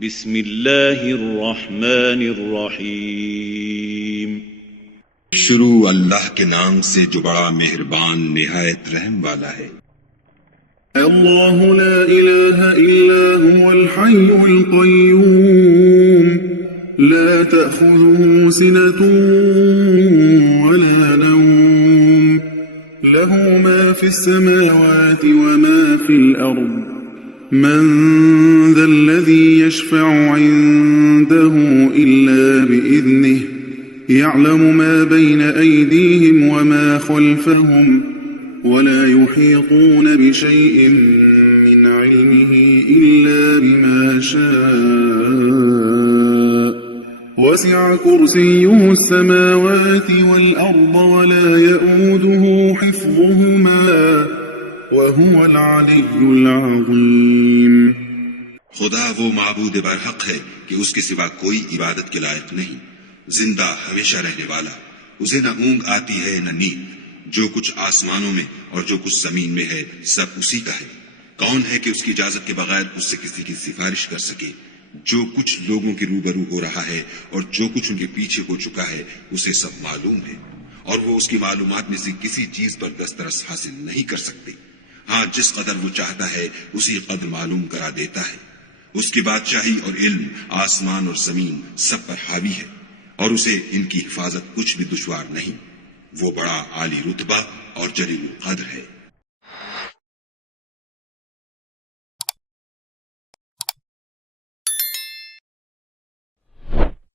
बिस्मिल्लाहिर्रहमानिर्रहीम। शुरू अल्लाह के नाम से जो बड़ा मेहरबान निहायत रहम वाला है। अल्लाहु ला इलाहा इल्ला हुवल हय्युल क़य्यूम ला तअख़ुज़ुहु सिनतुन वला नौम लहु मा फ़िस समावाति व मा फ़िल अर्ज़ मन ज़ल्लज़ी यशफ़अु इन्दहु इल्ला बिइज़निहि यअलमु मा बैन अयदीहिम व मा ख़ल्फ़हुम वला युहीतून बिशैइन मिन इल्मिहि इल्ला बिमा शाअ वसिअ कुर्सियुहु अस्समावाति वल अर्ज़ वला यऊदुहु हिफ़्ज़ुहुमा वहुवल अलिय्युल अज़ीम। खुदा वो माबूद बरहक है कि उसके सिवा कोई इबादत के लायक नहीं, जिंदा हमेशा रहने वाला, उसे न ऊंग आती है न नींद। जो कुछ आसमानों में और जो कुछ जमीन में है सब उसी का है। कौन है कि उसकी इजाजत के बगैर उससे किसी की सिफारिश कर सके। जो कुछ लोगों के रूबरू हो रहा है और जो कुछ उनके पीछे हो चुका है उसे सब मालूम है, और वो उसकी मालूमात में से किसी चीज पर दस्तरस हासिल नहीं कर सकते। हाँ, जिस कदर वो चाहता है उसी कदर मालूम करा देता है। उसकी बादशाही और इल्म आसमान और जमीन सब पर हावी है, और उसे इनकी हिफाजत कुछ भी दुश्वार नहीं। वो बड़ा आली रुतबा और जलील कद्र है।